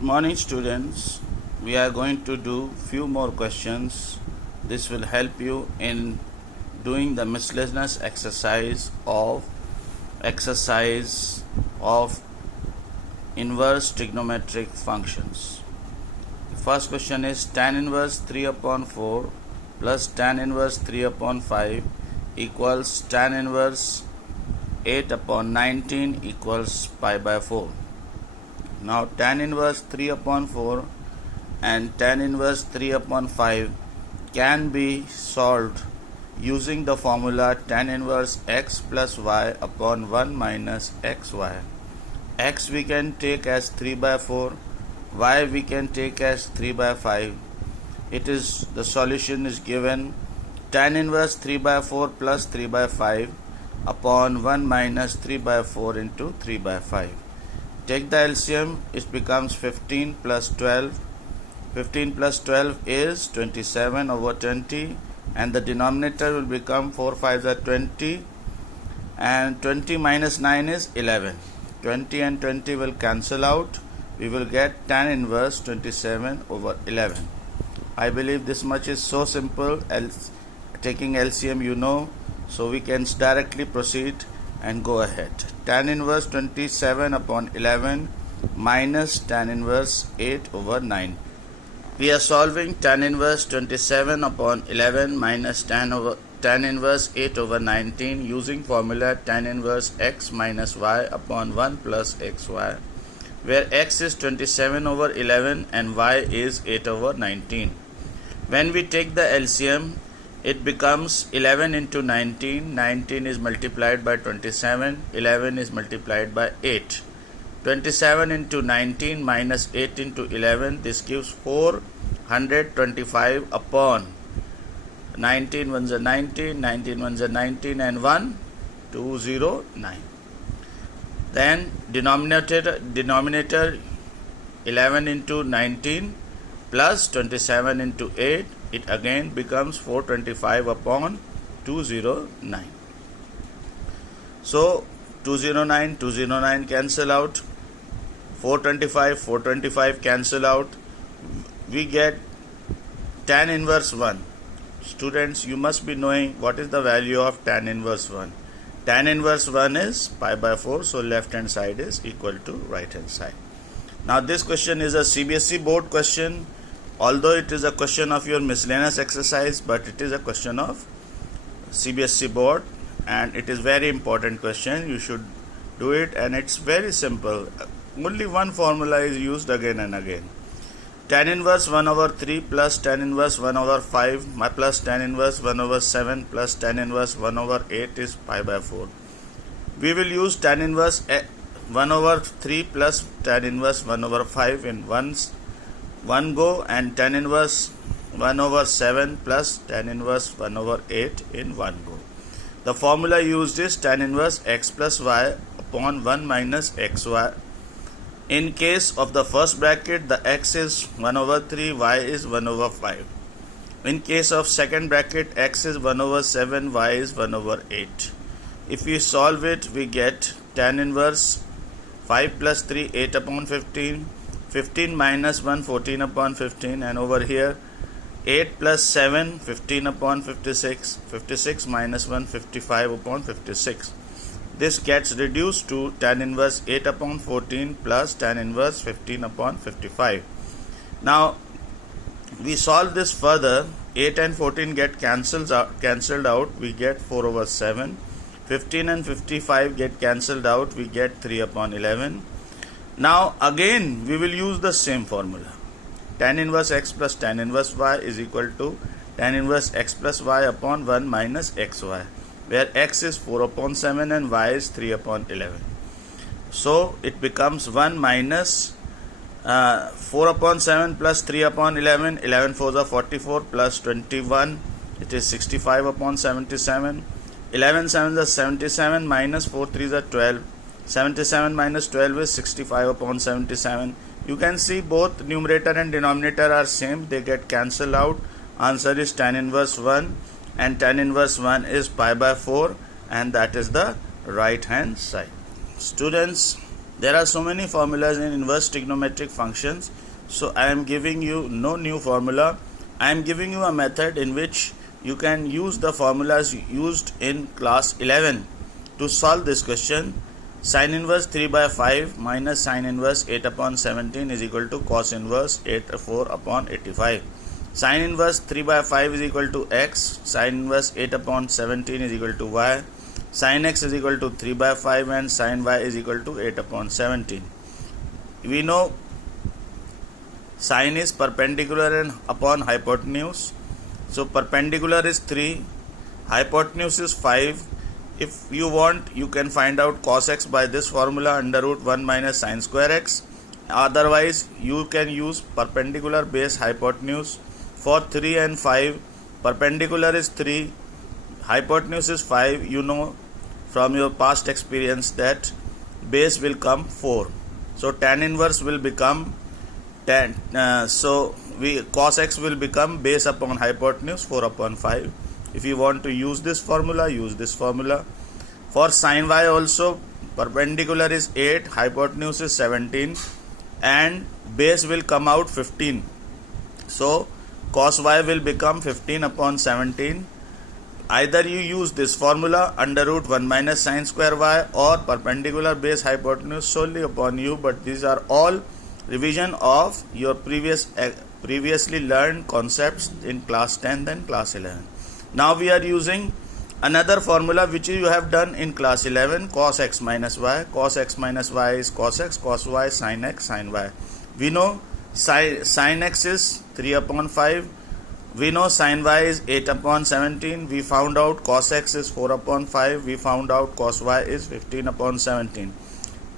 Good morning, students. We are going to do few more questions. This will help you in doing the miscellaneous exercise of inverse trigonometric functions. The first question is tan inverse 3 upon 4 plus tan inverse 3 upon 5 equals tan inverse 8 upon 19 equals pi by 4. Now tan inverse 3 upon 4 and tan inverse 3 upon 5 can be solved using the formula tan inverse x plus y upon 1 minus xy. X we can take as 3 by 4, y we can take as 3 by 5. The solution is given tan inverse 3 by 4 plus 3 by 5 upon 1 minus 3 by 4 into 3 by 5. Take the LCM, it becomes 15 plus 12. 15 plus 12 is 27 over 20, and the denominator will become 4 5s are 20, and 20 minus 9 is 11. 20 and 20 will cancel out. We will get tan inverse 27 over 11. I believe this much is so simple. Taking LCM you know, so we can directly proceed and go ahead. Tan inverse 27 upon 11 minus tan inverse 8 over 9. We are solving tan inverse 27 upon 11 minus tan inverse 8 over 19 using formula tan inverse x minus y upon 1 plus xy, where x is 27 over 11 and y is 8 over 19. When we take the LCM, it becomes 11 into 19. 19 is multiplied by 27. 11 is multiplied by 8. 27 into 19 minus 8 into 11. This gives 425 upon 19 ones are 19. 19 ones are 19 and 1 209. Then denominator 11 into 19 plus 27 into 8. It again becomes 425 upon 209. So 209 cancel out. 425 cancel out. We get tan inverse 1. Students, you must be knowing what is the value of tan inverse 1. Tan inverse 1 is pi by 4, so left hand side is equal to right hand side. Now this question is a CBSE board question. Although it is a question of your miscellaneous exercise, but it is a question of CBSE board and it is very important question. You should do it, and it's very simple. Only one formula is used again and again. Tan inverse 1 over 3 plus tan inverse 1 over 5 plus tan inverse 1 over 7 plus tan inverse 1 over 8 is pi by 4. We will use tan inverse 1 over 3 plus tan inverse 1 over 5 in one go, and tan inverse 1 over 7 plus tan inverse 1 over 8 in one go. The formula used is tan inverse x plus y upon 1 minus xy. In case of the first bracket, the x is 1 over 3, y is 1 over 5. In case of second bracket, x is 1 over 7, y is 1 over 8. If we solve it, we get tan inverse 5 plus 3, 8 upon 15. 15 minus 1, 14 upon 15, and over here 8 plus 7, 15 upon 56. 56 minus 1, 55 upon 56. This gets reduced to tan inverse 8 upon 14 plus tan inverse 15 upon 55. Now we solve this further. 8 and 14 get cancelled out. We get 4 over 7. 15 and 55 get cancelled out. We get 3 upon 11. Now again we will use the same formula. Tan inverse x plus tan inverse y is equal to tan inverse x plus y upon 1 minus xy, where x is 4 upon 7 and y is 3 upon 11. So it becomes 1 minus 4 upon 7 plus 3 upon 11. 11 4s are 44 plus 21. It is 65 upon 77. 11 7s are 77 minus 4 3s are 12. 77 minus 12 is 65 upon 77. You can see both numerator and denominator are same. They get cancelled out. Answer is tan inverse 1, and tan inverse 1 is pi by 4, and that is the right hand side. Students, There are so many formulas in inverse trigonometric functions, so I am giving you no new formula. I am giving you a method in which you can use the formulas used in class 11 to solve this question. Sin inverse 3 by 5 minus sin inverse 8 upon 17 is equal to cos inverse 4 upon 85. Sin inverse 3 by 5 is equal to x, sin inverse 8 upon 17 is equal to y, sin x is equal to 3 by 5 and sin y is equal to 8 upon 17. We know sin is perpendicular and upon hypotenuse. So perpendicular is 3, hypotenuse is 5. If you want, you can find out cos x by this formula, under root 1 minus sin square x. Otherwise, you can use perpendicular base hypotenuse. For 3 and 5, perpendicular is 3, hypotenuse is 5. You know from your past experience that base will come 4. So tan inverse will become cos x will become base upon hypotenuse 4 upon 5. If you want to use this formula, use this formula. For sin y also, perpendicular is 8, hypotenuse is 17 and base will come out 15. So cos y will become 15 upon 17. Either you use this formula, under root 1 minus sin square y, or perpendicular base hypotenuse, solely upon you, but these are all revision of your previously learned concepts in class 10 and class 11. Now we are using another formula which you have done in class 11, cos x minus y. Cos x minus y is cos x, cos y, sin x, sin y. We know sin x is 3 upon 5. We know sin y is 8 upon 17. We found out cos x is 4 upon 5. We found out cos y is 15 upon 17.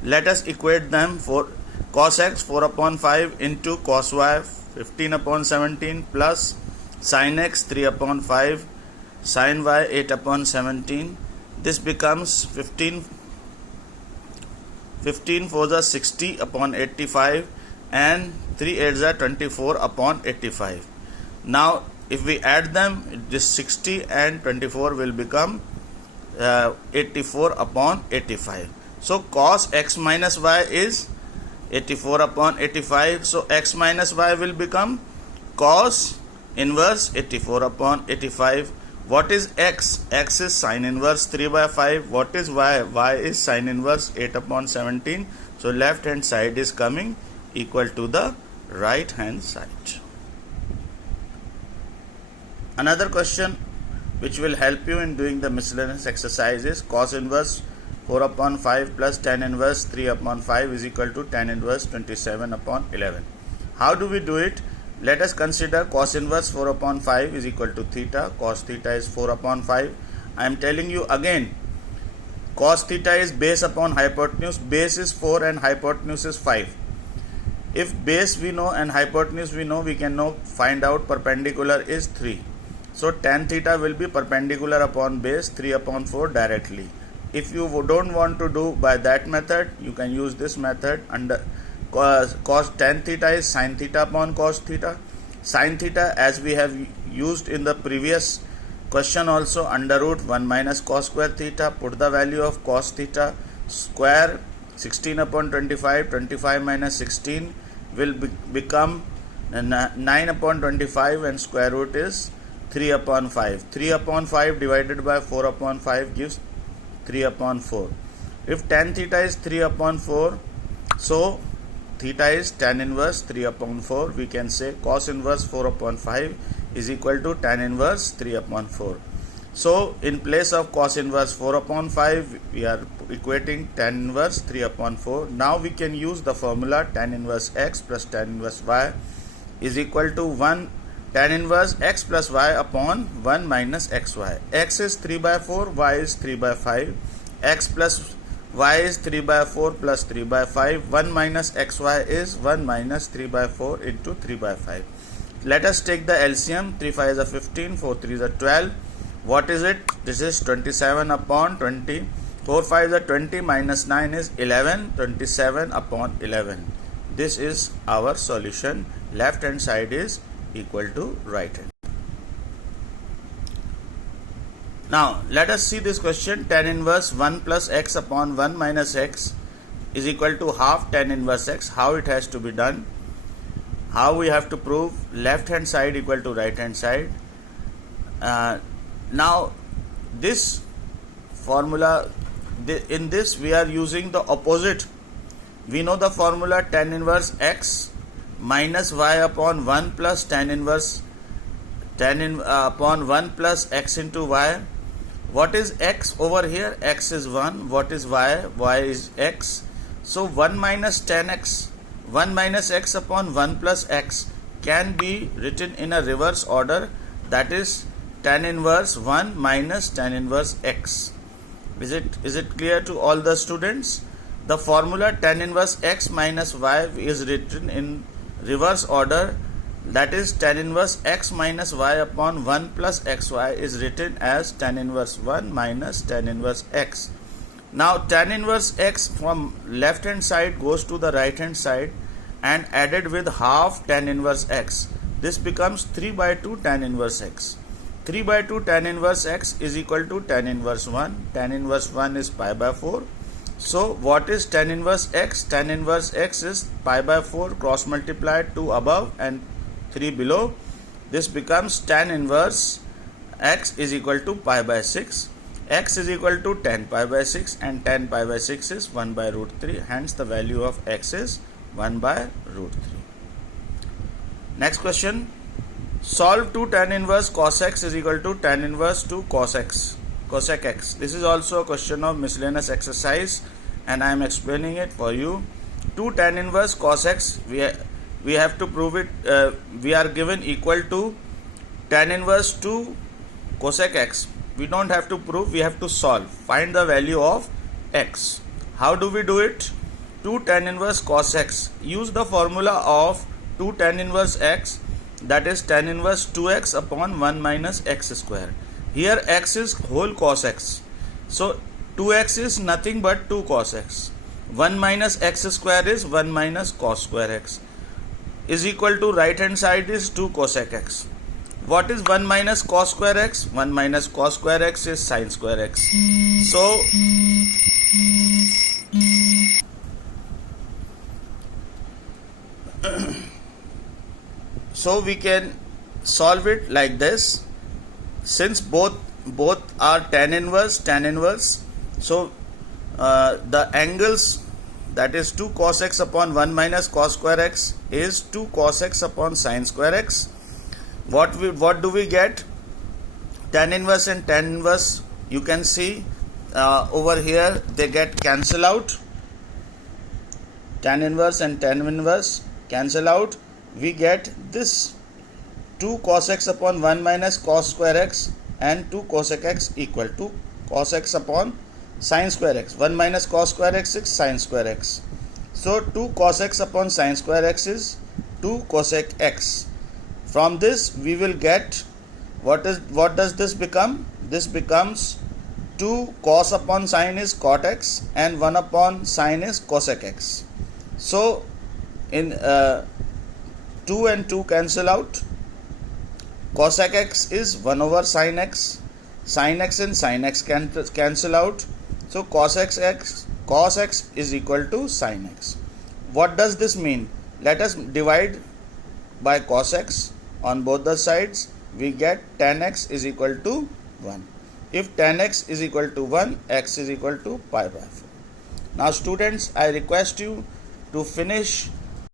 Let us equate them. For cos x 4 upon 5 into cos y 15 upon 17 plus sin x 3 upon 5, sin y 8 upon 17. This becomes 15 for the 60 upon 85 and 3 8s are 24 upon 85. Now if we add them, this 60 and 24 will become 84 upon 85. So cos x minus y is 84 upon 85. So x minus y will become cos inverse 84 upon 85. What is x? X is sin inverse 3 by 5. What is y? Y is sin inverse 8 upon 17. So left hand side is coming equal to the right hand side. Another question which will help you in doing the miscellaneous exercise is cos inverse 4 upon 5 plus tan inverse 3 upon 5 is equal to tan inverse 27 upon 11. How do we do it? Let us consider cos inverse 4 upon 5 is equal to theta. Cos theta is 4 upon 5. I am telling you again, cos theta is base upon hypotenuse. Base is 4 and hypotenuse is 5. If base we know and hypotenuse we know, we can now find out perpendicular is 3. So tan theta will be perpendicular upon base 3 upon 4 directly. If you don't want to do by that method, you can use this method. Under cos tan theta is sin theta upon cos theta. Sin theta, as we have used in the previous question also, under root 1 minus cos square theta. Put the value of cos theta, square 16 upon 25. 25 minus 16 will become 9 upon 25 and square root is 3 upon 5. 3 upon 5 divided by 4 upon 5 gives 3 upon 4. If tan theta is 3 upon 4, so theta is tan inverse 3 upon 4. We can say cos inverse 4 upon 5 is equal to tan inverse 3 upon 4. So in place of cos inverse 4 upon 5, we are equating tan inverse 3 upon 4. Now we can use the formula tan inverse x plus tan inverse y is equal to 1 tan inverse x plus y upon 1 minus xy. X is 3 by 4, y is 3 by 5. X plus y is 3 by 4 plus 3 by 5. 1 minus xy is 1 minus 3 by 4 into 3 by 5. Let us take the LCM. 3 5 is a 15, 4 3 is a 12. What is it? This is 27 upon 20. 4 5 is a 20 minus 9 is 11. 27 upon 11. This is our solution. Left hand side is equal to right hand. Now let us see this question. Tan inverse 1 plus x upon 1 minus x is equal to half tan inverse x. How it has to be done? How we have to prove left hand side equal to right hand side. Now this formula, in this we are using the opposite. We know the formula tan inverse x minus y upon 1 plus tan inverse upon 1 plus x into y. What is x over here? X is 1. What is y? Y is x. So 1 minus tan x, 1 minus x upon 1 plus x can be written in a reverse order, that is tan inverse 1 minus tan inverse x. Is it clear to all the students? The formula tan inverse x minus y is written in reverse order, that is tan inverse x minus y upon 1 plus xy is written as tan inverse 1 minus tan inverse x. Now tan inverse x from left hand side goes to the right hand side and added with half tan inverse x. This becomes 3 by 2 tan inverse x. 3 by 2 tan inverse x is equal to tan inverse 1. Tan inverse 1 is pi by 4. So what is tan inverse x? Tan inverse x is pi by 4 cross multiplied 2 above and 3 below. This becomes tan inverse x is equal to pi by 6. X is equal to tan pi by 6 and tan pi by 6 is 1 by root 3. Hence the value of x is 1 by root 3. Next question. Solve 2 tan inverse cos x is equal to tan inverse 2 cosec x. This is also a question of miscellaneous exercise and I am explaining it for you. 2 tan inverse cos x, we have to prove it. We are given equal to tan inverse 2 cosec x. We don't have to prove, we have to solve. Find the value of x. How do we do it? 2 tan inverse cos x. Use the formula of 2 tan inverse x, that is tan inverse 2x upon 1 minus x square. Here x is whole cos x. So 2x is nothing but 2 cos x. 1 minus x square is 1 minus cos square x. Is equal to right hand side is 2 cosec x. What is 1 minus cos square x? 1 minus cos square x is sin square x. So we can solve it like this. Since both are tan inverse, so the angles, that is 2 cos x upon 1 minus cos square x is 2 cos x upon sin square x. What do we get? Tan inverse and tan inverse, you can see over here they get cancel out. Tan inverse and tan inverse cancel out. We get this 2 cos x upon 1 minus cos square x and 2 cosec x equal to cos x upon sin square x. 1 minus cos square x is sin square x. So 2 cos x upon sin square x is 2 cosec x. From this we will get, what does this become? This becomes 2 cos upon sin is cot x and 1 upon sin is cosec x. So in 2 and 2 cancel out. Cosec x is 1 over sin x. Sin x and sin x cancel out. So cos x is equal to sin x. What does this mean? Let us divide by cos x on both the sides. We get tan x is equal to 1. If tan x is equal to 1, x is equal to pi by 4. Now students, I request you to finish